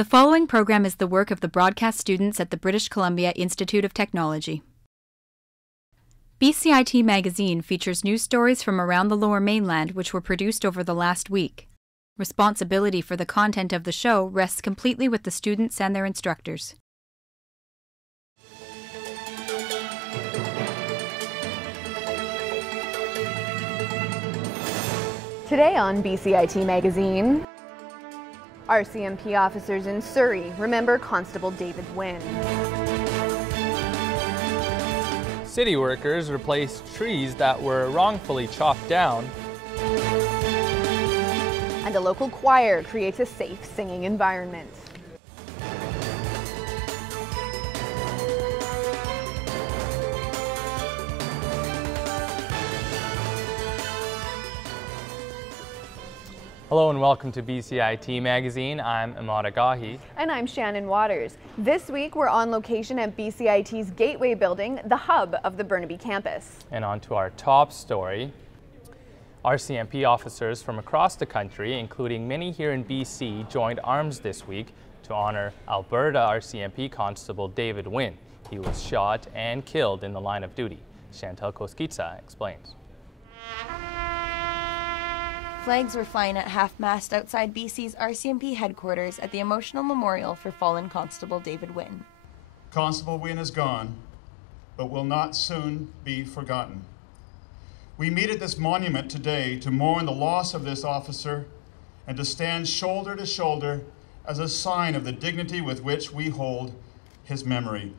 The following program is the work of the broadcast students at the British Columbia Institute of Technology. BCIT magazine features news stories from around the Lower Mainland which were produced over the last week. Responsibility for the content of the show rests completely with the students and their instructors. Today on BCIT magazine, RCMP officers in Surrey remember Constable David Wynn. City workers replaced trees that were wrongfully chopped down. And a local choir creates a safe singing environment. Hello and welcome to BCIT Magazine. I'm Imad Agahi. And I'm Shannon Waters. This week we're on location at BCIT's Gateway building, the hub of the Burnaby campus. And on to our top story. RCMP officers from across the country, including many here in BC, joined arms this week to honor Alberta RCMP Constable David Wynn. He was shot and killed in the line of duty. Chantal Koskitsa explains. Flags were flying at half-mast outside BC's RCMP headquarters at the emotional memorial for fallen Constable David Wynn. Constable Wynn is gone, but will not soon be forgotten. We meet at this monument today to mourn the loss of this officer and to stand shoulder to shoulder as a sign of the dignity with which we hold his memory.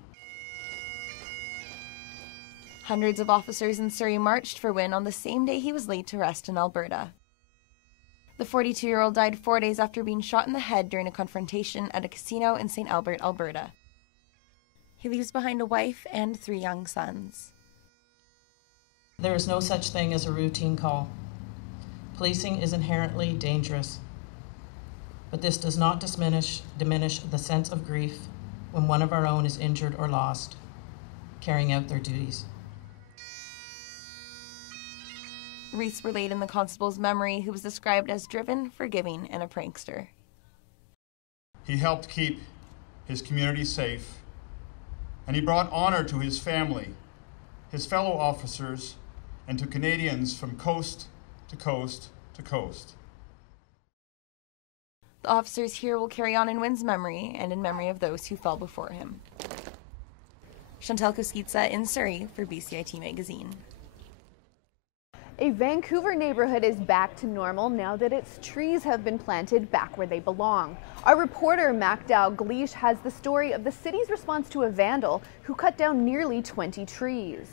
Hundreds of officers in Surrey marched for Wynn on the same day he was laid to rest in Alberta. The 42-year-old died 4 days after being shot in the head during a confrontation at a casino in St. Albert, Alberta. He leaves behind a wife and 3 young sons. There is no such thing as a routine call. Policing is inherently dangerous, but this does not diminish the sense of grief when one of our own is injured or lost, carrying out their duties. Wreaths were laid in the constable's memory, who was described as driven, forgiving, and a prankster. He helped keep his community safe, and he brought honor to his family, his fellow officers, and to Canadians from coast to coast to coast. The officers here will carry on in Wynn's memory and in memory of those who fell before him. Chantal Koskitsa in Surrey for BCIT Magazine. A Vancouver neighborhood is back to normal now that its trees have been planted back where they belong. Our reporter Macdow Gleish has the story of the city's response to a vandal who cut down nearly 20 trees.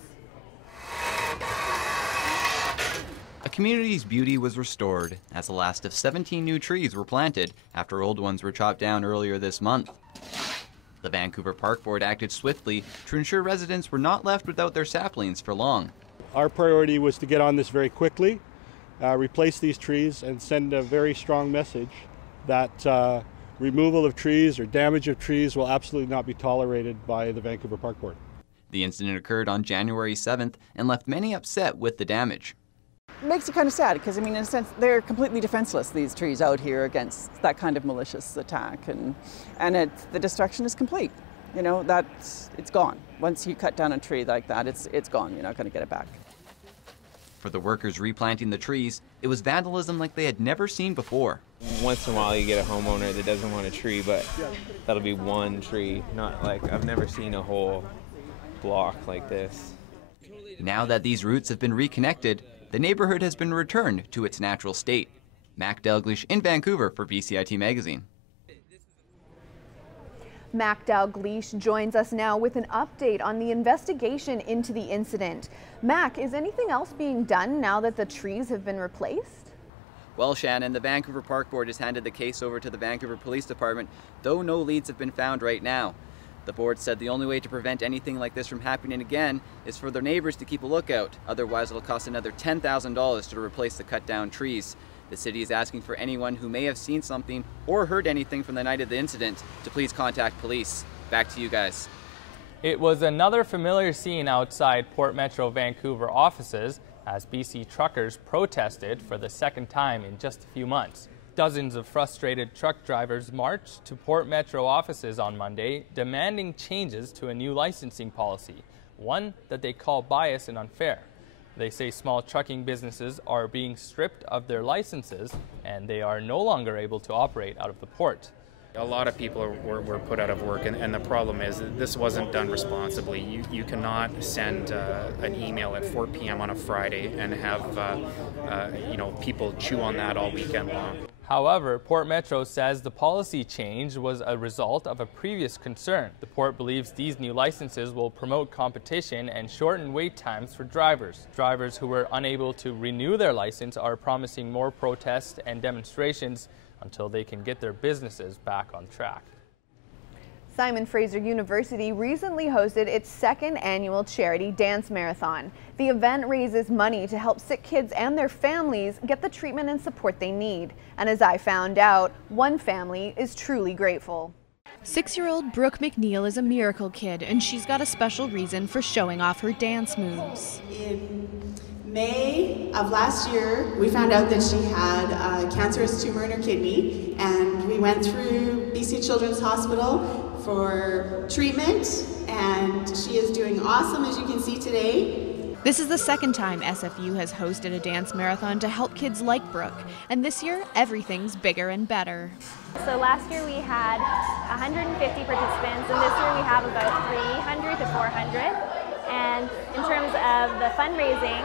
A community's beauty was restored as the last of 17 new trees were planted after old ones were chopped down earlier this month. The Vancouver Park Board acted swiftly to ensure residents were not left without their saplings for long. Our priority was to get on this very quickly, replace these trees, and send a very strong message that removal of trees or damage of trees will absolutely not be tolerated by the Vancouver Park Board. The incident occurred on January 7th and left many upset with the damage. It makes you kind of sad because, I mean, in a sense, they're completely defenseless, these trees out here, against that kind of malicious attack, and the destruction is complete. You know, it's gone. Once you cut down a tree like that, it's gone. You're not going to get it back. For the workers replanting the trees, it was vandalism like they had never seen before. Once in a while you get a homeowner that doesn't want a tree, but that'll be one tree, not like I've never seen a whole block like this. Now that these roots have been reconnected, the neighborhood has been returned to its natural state. Mac Dalglish in Vancouver for BCIT Magazine. Macdow Gleish joins us now with an update on the investigation into the incident. Mac, is anything else being done now that the trees have been replaced? Well, Shannon, the Vancouver Park Board has handed the case over to the Vancouver Police Department, though no leads have been found right now. The board said the only way to prevent anything like this from happening again is for their neighbors to keep a lookout. Otherwise, it'll cost another $10,000 to replace the cut down trees. The city is asking for anyone who may have seen something or heard anything from the night of the incident to please contact police. Back to you guys. It was another familiar scene outside Port Metro Vancouver offices as BC truckers protested for the second time in just a few months. Dozens of frustrated truck drivers marched to Port Metro offices on Monday, demanding changes to a new licensing policy, one that they call biased and unfair. They say small trucking businesses are being stripped of their licenses and they are no longer able to operate out of the port. A lot of people were put out of work, and the problem is that this wasn't done responsibly. You cannot send an email at 4 p.m. on a Friday and have people chew on that all weekend long. However, Port Metro says the policy change was a result of a previous concern. The port believes these new licenses will promote competition and shorten wait times for drivers. Drivers who were unable to renew their license are promising more protests and demonstrations until they can get their businesses back on track. Simon Fraser University recently hosted its second annual charity dance marathon. The event raises money to help sick kids and their families get the treatment and support they need. And as I found out, one family is truly grateful. 6-year-old Brooke McNeil is a miracle kid, and she's got a special reason for showing off her dance moves. In May of last year, we found out that she had a cancerous tumor in her kidney, and we went through BC Children's Hospital for treatment, and she is doing awesome, as you can see today. This is the second time SFU has hosted a dance marathon to help kids like Brooke, and this year everything's bigger and better. So last year we had 150 participants, and this year we have about 300 to 400. And in terms of the fundraising,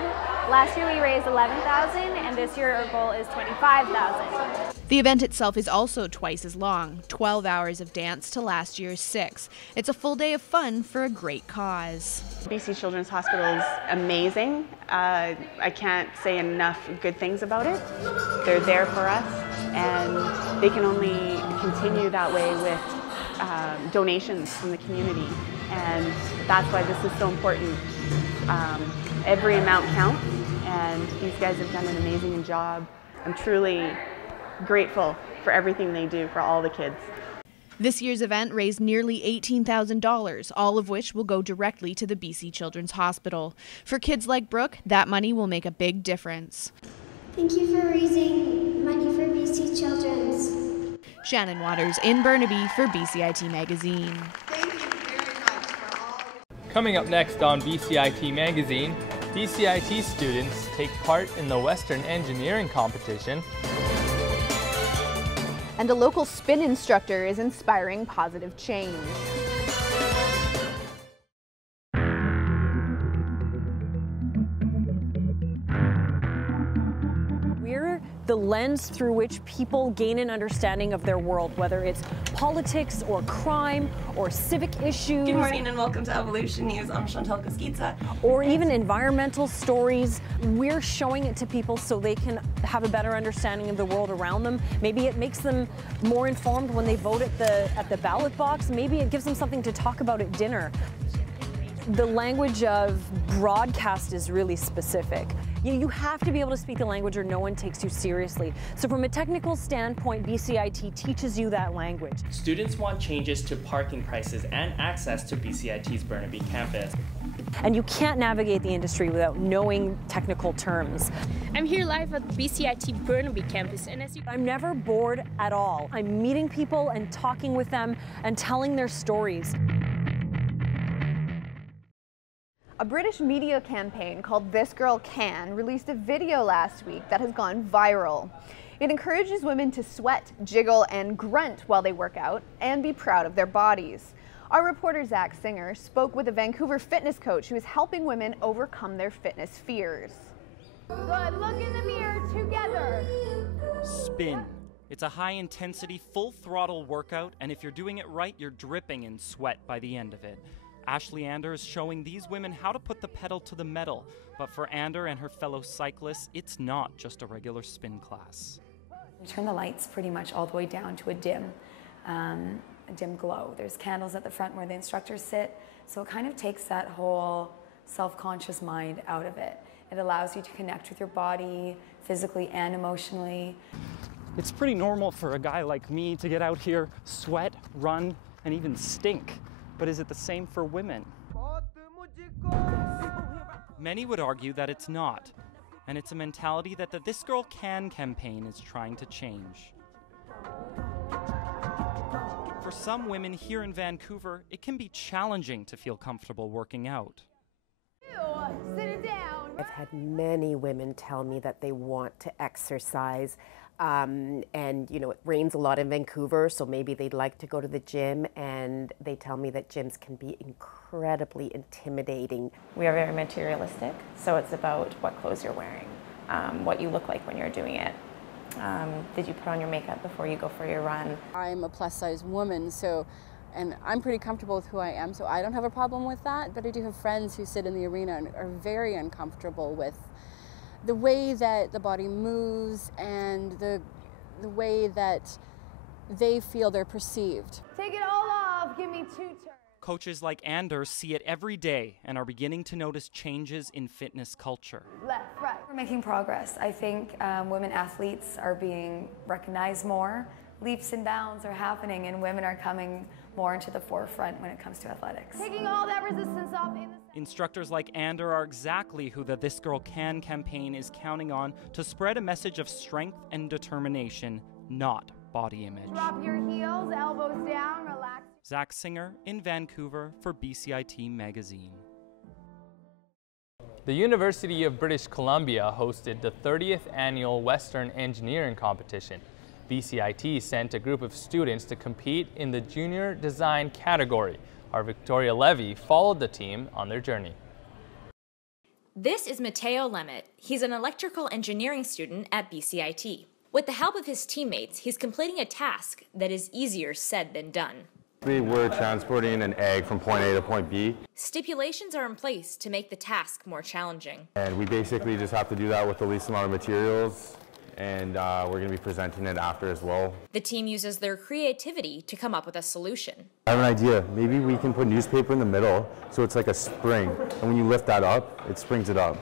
last year we raised $11,000, and this year our goal is $25,000. The event itself is also twice as long, 12 hours of dance to last year's 6. It's a full day of fun for a great cause. BC Children's Hospital is amazing. I can't say enough good things about it. They're there for us, and they can only continue that way with donations from the community, and that's why this is so important. Every amount counts, and these guys have done an amazing job. I'm truly grateful for everything they do for all the kids. This year's event raised nearly $18,000, all of which will go directly to the BC Children's Hospital. For kids like Brooke, that money will make a big difference. Thank you for raising money for BC Children's. Shannon Waters in Burnaby for BCIT Magazine. Thank you very much for all. Coming up next on BCIT Magazine, BCIT students take part in the Western Engineering Competition. And a local spin instructor is inspiring positive change. The lens through which people gain an understanding of their world, whether it's politics or crime or civic issues. Good morning and welcome to Evolution News. I'm Chantal Koskitsa. Or even environmental stories. We're showing it to people so they can have a better understanding of the world around them. Maybe it makes them more informed when they vote at the ballot box. Maybe it gives them something to talk about at dinner. The language of broadcast is really specific. You have to be able to speak the language or no one takes you seriously. So from a technical standpoint, BCIT teaches you that language. Students want changes to parking prices and access to BCIT's Burnaby campus. And you can't navigate the industry without knowing technical terms. I'm here live at BCIT Burnaby campus, and I'm never bored at all. I'm meeting people and talking with them and telling their stories. A British media campaign called This Girl Can released a video last week that has gone viral. It encourages women to sweat, jiggle, and grunt while they work out and be proud of their bodies. Our reporter Zach Singer spoke with a Vancouver fitness coach who is helping women overcome their fitness fears. Good, look in the mirror together. Spin. It's a high-intensity, full-throttle workout, and if you're doing it right, you're dripping in sweat by the end of it. Ashley Ander is showing these women how to put the pedal to the metal, but for Ander and her fellow cyclists, it's not just a regular spin class. We turn the lights pretty much all the way down to a dim glow. There's candles at the front where the instructors sit, so it kind of takes that whole self-conscious mind out of it. It allows you to connect with your body, physically and emotionally. It's pretty normal for a guy like me to get out here, sweat, run, and even stink. But is it the same for women? Many would argue that it's not, and it's a mentality that the This Girl Can campaign is trying to change. For some women here in Vancouver, it can be challenging to feel comfortable working out. Sit it down. I've had many women tell me that they want to exercise, and you know, it rains a lot in Vancouver, so maybe they'd like to go to the gym, and they tell me that gyms can be incredibly intimidating. We are very materialistic, so it's about what clothes you're wearing, what you look like when you're doing it. Did you put on your makeup before you go for your run? I'm a plus-size woman, and I'm pretty comfortable with who I am, so I don't have a problem with that. But I do have friends who sit in the arena and are very uncomfortable with the way that the body moves and the way that they feel they're perceived. Take it all off. Give me 2 turns. Coaches like Anders see it every day and are beginning to notice changes in fitness culture. Left, right. We're making progress. I think women athletes are being recognized more. Leaps and bounds are happening, and women are coming more into the forefront when it comes to athletics. Taking all that resistance off in the Instructors like Ander are exactly who the This Girl Can campaign is counting on to spread a message of strength and determination, not body image. Drop your heels, elbows down, relax. Zach Singer in Vancouver for BCIT Magazine. The University of British Columbia hosted the 30th annual Western Engineering Competition. BCIT sent a group of students to compete in the junior design category. Our Victoria Levy followed the team on their journey. This is Matteo Lemet. He's an electrical engineering student at BCIT. With the help of his teammates, he's completing a task that is easier said than done. We're transporting an egg from point A to point B. Stipulations are in place to make the task more challenging. And we basically just have to do that with the least amount of materials, and we're going to be presenting it after as well. The team uses their creativity to come up with a solution. I have an idea. Maybe we can put newspaper in the middle so it's like a spring, and when you lift that up, it springs it up.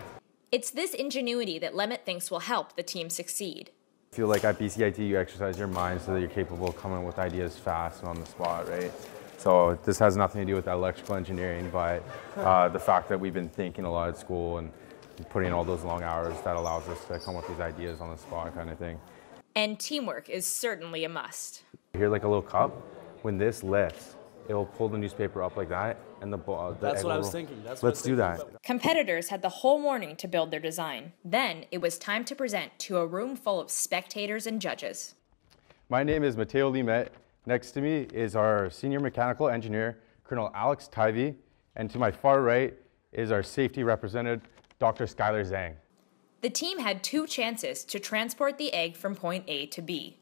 It's this ingenuity that Lemet thinks will help the team succeed. I feel like at BCIT you exercise your mind so that you're capable of coming up with ideas fast and on the spot, right? So this has nothing to do with electrical engineering, but the fact that we've been thinking a lot at school and putting in all those long hours, that allows us to come up with these ideas on the spot kind of thing. And teamwork is certainly a must. Here, like a little cup, when this lifts, it will pull the newspaper up like that, and the That's egg what I will was roll. thinking. Let's do that. Competitors had the whole morning to build their design. Then it was time to present to a room full of spectators and judges. My name is Matteo Lemet. Next to me is our senior mechanical engineer, Colonel Alex Tivey, and to my far right is our safety representative, Dr. Skylar Zhang. The team had 2 chances to transport the egg from point A to B.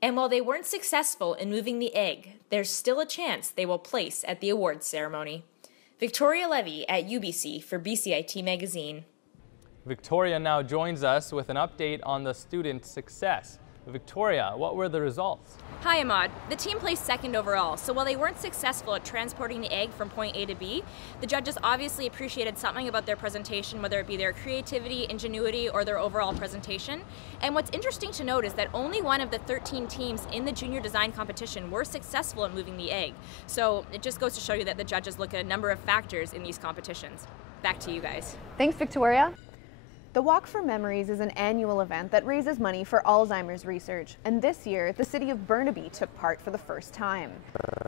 And while they weren't successful in moving the egg, there's still a chance they will place at the awards ceremony. Victoria Levy at UBC for BCIT Magazine. Victoria now joins us with an update on the students' success. Victoria, what were the results? Hi, Ahmad. The team placed second overall, so while they weren't successful at transporting the egg from point A to B, the judges obviously appreciated something about their presentation, whether it be their creativity, ingenuity, or their overall presentation. And what's interesting to note is that only one of the 13 teams in the junior design competition were successful at moving the egg. So it just goes to show you that the judges look at a number of factors in these competitions. Back to you guys. Thanks, Victoria. The Walk for Memories is an annual event that raises money for Alzheimer's research, and this year, the city of Burnaby took part for the first time.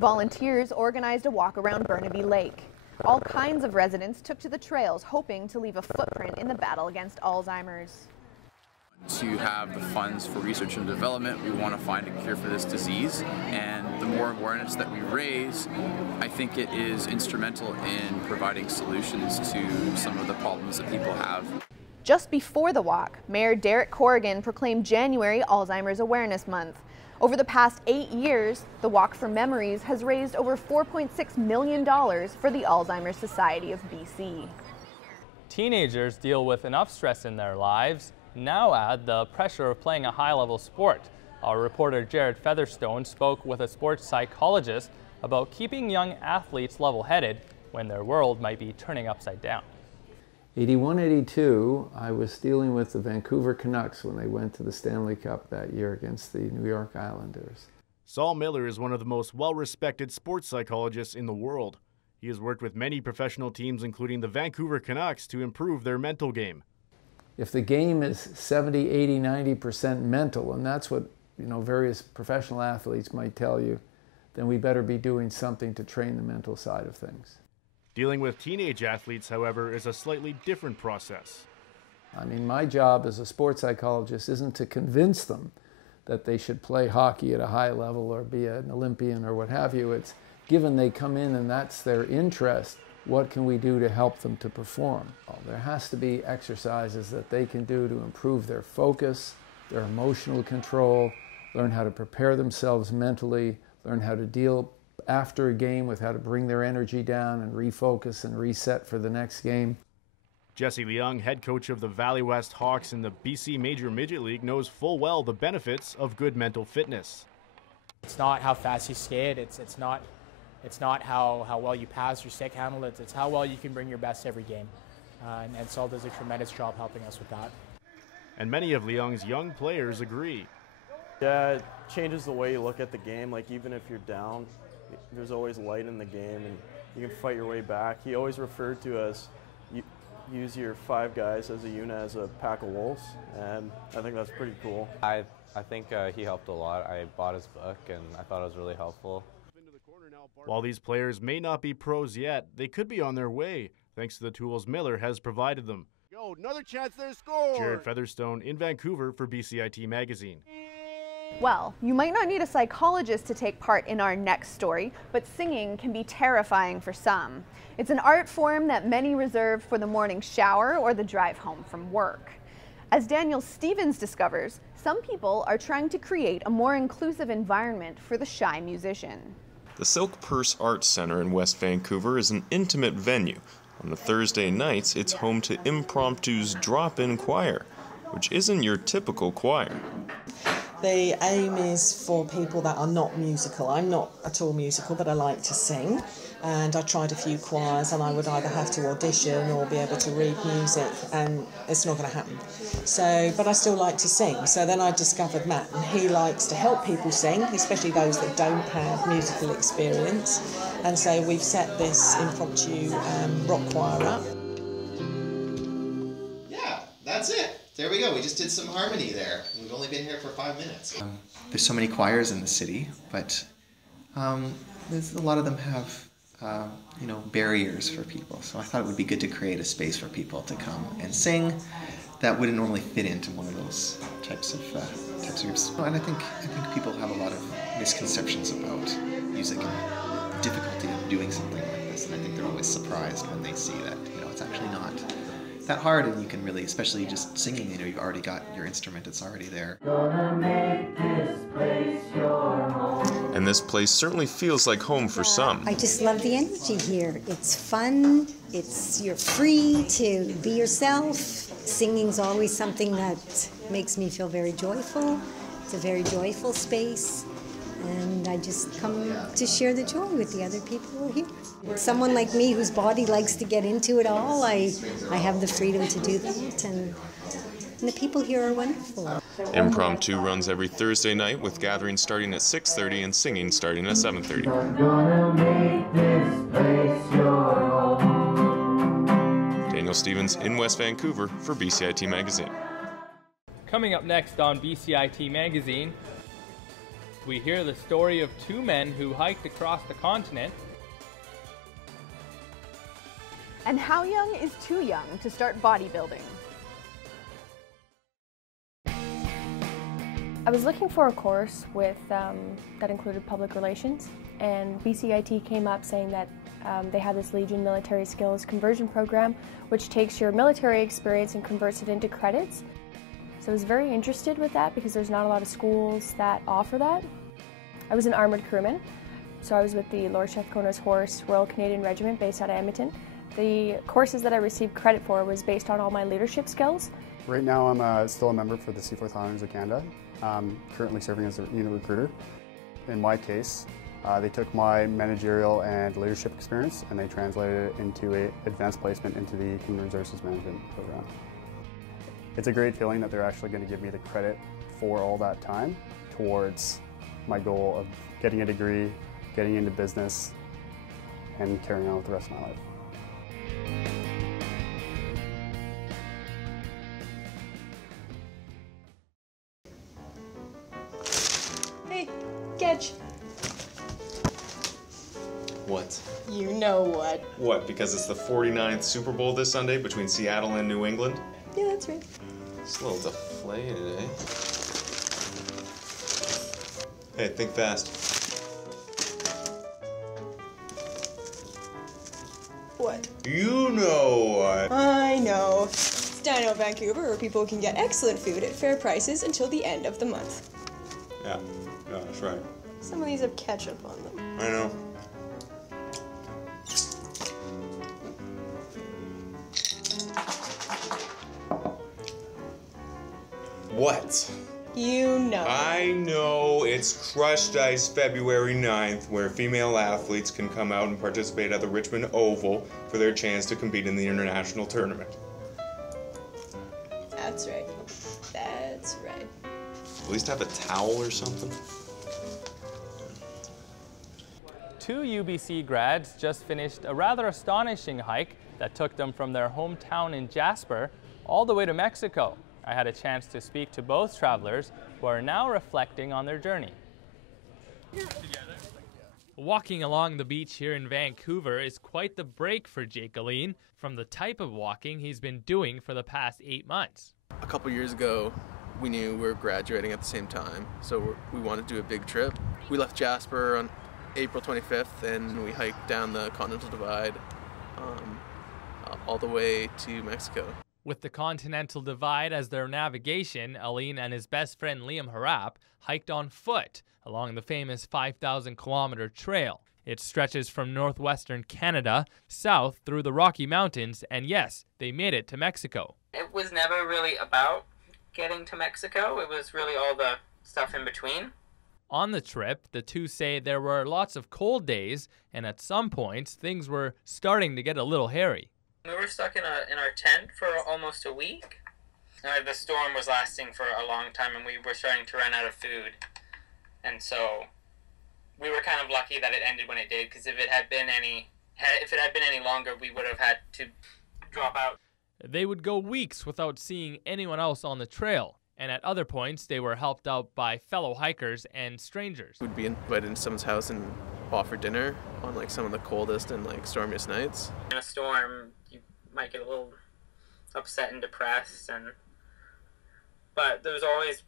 Volunteers organized a walk around Burnaby Lake. All kinds of residents took to the trails, hoping to leave a footprint in the battle against Alzheimer's. To have the funds for research and development, we want to find a cure for this disease, and the more awareness that we raise, I think it is instrumental in providing solutions to some of the problems that people have. Just before the walk, Mayor Derek Corrigan proclaimed January Alzheimer's Awareness Month. Over the past 8 years, the Walk for Memories has raised over $4.6 million for the Alzheimer's Society of BC. Teenagers deal with enough stress in their lives. Now add the pressure of playing a high-level sport. Our reporter Jared Featherstone spoke with a sports psychologist about keeping young athletes level-headed when their world might be turning upside down. 81-82, I was dealing with the Vancouver Canucks when they went to the Stanley Cup that year against the New York Islanders. Saul Miller is one of the most well-respected sports psychologists in the world. He has worked with many professional teams, including the Vancouver Canucks, to improve their mental game. If the game is 70, 80, 90% mental, and that's what various professional athletes might tell you, then we better be doing something to train the mental side of things. Dealing with teenage athletes, however, is a slightly different process. I mean, my job as a sports psychologist isn't to convince them that they should play hockey at a high level or be an Olympian or what have you. It's given they come in and that's their interest, what can we do to help them to perform? Well, there has to be exercises that they can do to improve their focus, their emotional control, learn how to prepare themselves mentally, learn how to deal after a game with how to bring their energy down and refocus and reset for the next game. Jesse Leung, head coach of the Valley West Hawks in the BC Major Midget League, knows full well the benefits of good mental fitness. It's not how fast you skate, it's not how well you pass your stick handle, it's how well you can bring your best every game. And Saul does a tremendous job helping us with that. And many of Leung's young players agree. Yeah, it changes the way you look at the game. Like, even if you're down, there's always light in the game and you can fight your way back. He always referred to us, use your 5 guys as a unit, as a pack of wolves, and I think that's pretty cool. I think he helped a lot. I bought his book and I thought it was really helpful. While these players may not be pros yet, they could be on their way, thanks to the tools Miller has provided them. Go, another chance there to score! Jared Featherstone in Vancouver for BCIT Magazine. Well, you might not need a psychologist to take part in our next story, but singing can be terrifying for some. It's an art form that many reserve for the morning shower or the drive home from work. As Daniel Stevens discovers, some people are trying to create a more inclusive environment for the shy musician. The Silk Purse Arts Centre in West Vancouver is an intimate venue. On the Thursday nights, it's home to Impromptu's Drop-In Choir, which isn't your typical choir. The aim is for people that are not musical. I'm not at all musical, but I like to sing. And I tried a few choirs and I would either have to audition or be able to read music, and it's not going to happen. So, but I still like to sing. So then I discovered Matt, and he likes to help people sing, especially those that don't have musical experience. And so we've set this impromptu rock choir up. Yeah, that's it. There we go. We just did some harmony there. We've only been here for 5 minutes. There's so many choirs in the city, but a lot of them have barriers for people. So I thought it would be good to create a space for people to come and sing that wouldn't normally fit into one of those types of groups. And I think people have a lot of misconceptions about music and the difficulty of doing something like this. And I think they're always surprised when they see that it's actually not that hard, and you can really, especially just singing, you've already got your instrument, it's already there. Gonna make this place your home. And this place certainly feels like home for some. I just love the energy here. It's fun, you're free to be yourself. Singing's always something that makes me feel very joyful. It's a very joyful space, and I just come to share the joy with the other people who are here. Someone like me whose body likes to get into it all, I have the freedom to do that, and the people here are wonderful. Impromptu runs every Thursday night with gatherings starting at 6:30 and singing starting at 7:30. Daniel Stevens in West Vancouver for BCIT Magazine. Coming up next on BCIT Magazine, we hear the story of 2 men who hiked across the continent. And how young is too young to start bodybuilding? I was looking for a course with that included public relations, and BCIT came up saying that they had this Legion Military Skills Conversion Program, which takes your military experience and converts it into credits. So I was very interested with that because there's not a lot of schools that offer that. I was an armoured crewman, so I was with the Lord Strathcona's Horse Royal Canadian Regiment based out of Edmonton. The courses that I received credit for was based on all my leadership skills. Right now I'm still a member for the Seaforth Highlanders of Canada. I'm currently serving as a unit recruiter. In my case, they took my managerial and leadership experience and they translated it into an advanced placement into the Human Resources Management program. It's a great feeling that they're actually going to give me the credit for all that time towards my goal of getting a degree, getting into business, and carrying on with the rest of my life. What? You know what? What, because it's the 49th Super Bowl this Sunday between Seattle and New England? Yeah, that's right. It's a little deflated, eh? Hey, think fast. What? You know what? I know. It's Dino Vancouver, where people can get excellent food at fair prices until the end of the month. Yeah, that's right. Some of these have ketchup on them. I know. What? You know. I know it's Crushed Ice February 9th, where female athletes can come out and participate at the Richmond Oval for their chance to compete in the international tournament. That's right. That's right. At least have a towel or something. Two UBC grads just finished a rather astonishing hike that took them from their hometown in Jasper all the way to Mexico. I had a chance to speak to both travelers who are now reflecting on their journey. Walking along the beach here in Vancouver is quite the break for Jake Aline from the type of walking he's been doing for the past 8 months. A couple years ago, we knew we were graduating at the same time, so we wanted to do a big trip. We left Jasper on April 25th and we hiked down the Continental Divide all the way to Mexico. With the Continental Divide as their navigation, Aline and his best friend Liam Harap hiked on foot along the famous 5,000-kilometer trail. It stretches from northwestern Canada south through the Rocky Mountains, and yes, they made it to Mexico. It was never really about getting to Mexico. It was really all the stuff in between. On the trip, the two say there were lots of cold days, and at some points, things were starting to get a little hairy. We were stuck in our tent for almost a week. The storm was lasting for a long time, and we were starting to run out of food. And so we were kind of lucky that it ended when it did, because if it had been any longer, we would have had to drop out. They would go weeks without seeing anyone else on the trail, and at other points, they were helped out by fellow hikers and strangers. We'd be invited into someone's house and offer dinner on like some of the coldest and like stormiest nights. In a storm, you might get a little upset and depressed, but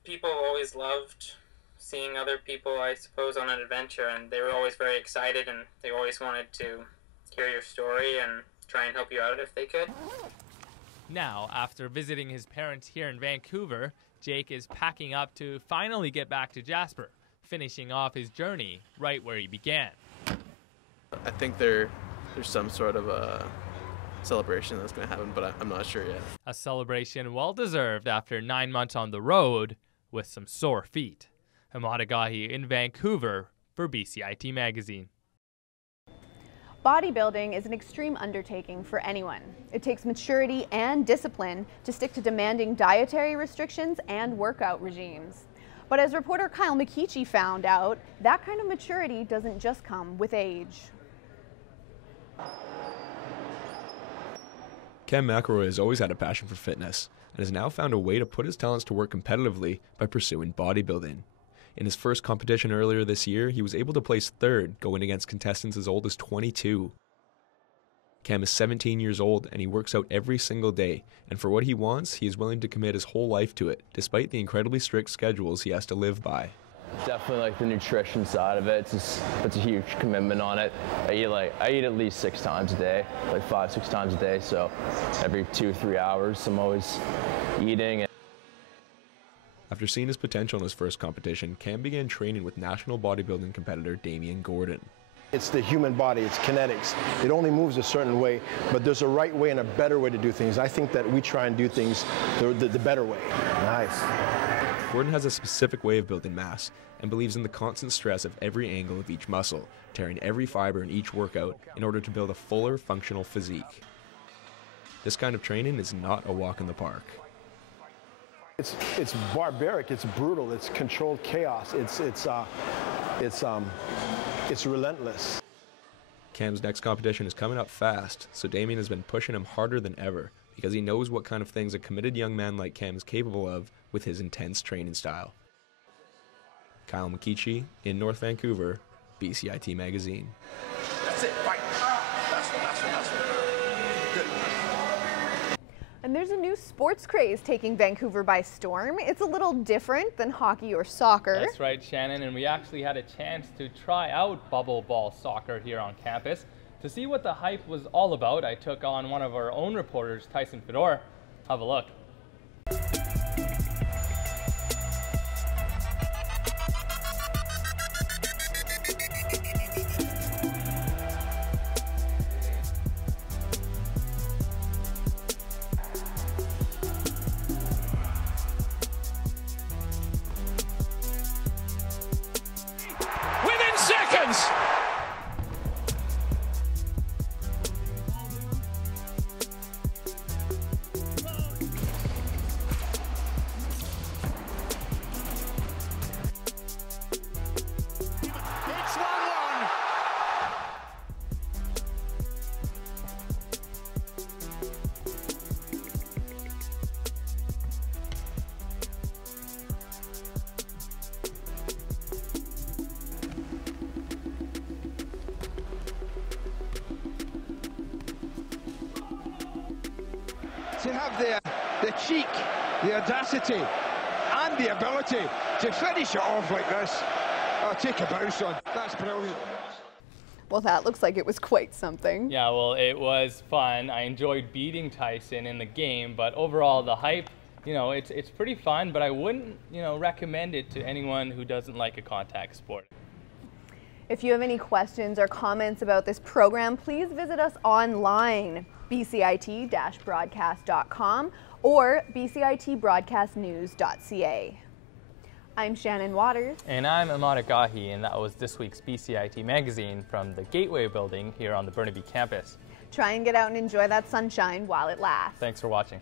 people always loved seeing other people, I suppose, on an adventure, and they were always very excited, and they always wanted to hear your story and try and help you out if they could. Now, after visiting his parents here in Vancouver, Jake is packing up to finally get back to Jasper, finishing off his journey right where he began. I think there's some sort of a celebration that's going to happen, but I'm not sure yet. A celebration well-deserved after 9 months on the road with some sore feet. Hamada Gahi in Vancouver for BCIT Magazine. Bodybuilding is an extreme undertaking for anyone. It takes maturity and discipline to stick to demanding dietary restrictions and workout regimes. But as reporter Kyle McKeechee found out, that kind of maturity doesn't just come with age. Cam McElroy has always had a passion for fitness and has now found a way to put his talents to work competitively by pursuing bodybuilding. In his first competition earlier this year, he was able to place third, going against contestants as old as 22. Cam is 17 years old and he works out every single day, and for what he wants, he is willing to commit his whole life to it, despite the incredibly strict schedules he has to live by. Definitely like the nutrition side of it. It's a huge commitment on it. I eat at least 6 times a day, like 5-6 times a day. So every 2-3 hours, I'm always eating. After seeing his potential in his first competition, Cam began training with national bodybuilding competitor Damian Gordon. It's the human body, it's kinetics. It only moves a certain way, but there's a right way and a better way to do things. I think that we try and do things the better way. Nice. Gordon has a specific way of building mass and believes in the constant stress of every angle of each muscle, tearing every fiber in each workout in order to build a fuller, functional physique. This kind of training is not a walk in the park. It's barbaric, it's brutal, it's controlled chaos, it's relentless. Cam's next competition is coming up fast, so Damian has been pushing him harder than ever because he knows what kind of things a committed young man like Cam is capable of with his intense training style. Kyle McKeechee in North Vancouver, BCIT Magazine. That's it. Fight. That's it. Good. And there's a new sports craze taking Vancouver by storm. It's a little different than hockey or soccer. That's right, Shannon, and we actually had a chance to try out bubble ball soccer here on campus. To see what the hype was all about, I took on one of our own reporters, Tyson Fedor. Have a look. Within seconds. It's 1-1. To have the cheek, the audacity, and the ability to finish it off like this, I'll take a bow, son. That's brilliant. Well, that looks like it was quite something. Yeah, well, it was fun. I enjoyed beating Tyson in the game, but overall, the hype, you know, it's pretty fun, but I wouldn't, you know, recommend it to anyone who doesn't like a contact sport. If you have any questions or comments about this program, please visit us online, bcit-broadcast.com or bcitbroadcastnews.ca. I'm Shannon Waters. And I'm Ahmad Agahi, and that was this week's BCIT magazine from the Gateway building here on the Burnaby campus. Try and get out and enjoy that sunshine while it lasts. Thanks for watching.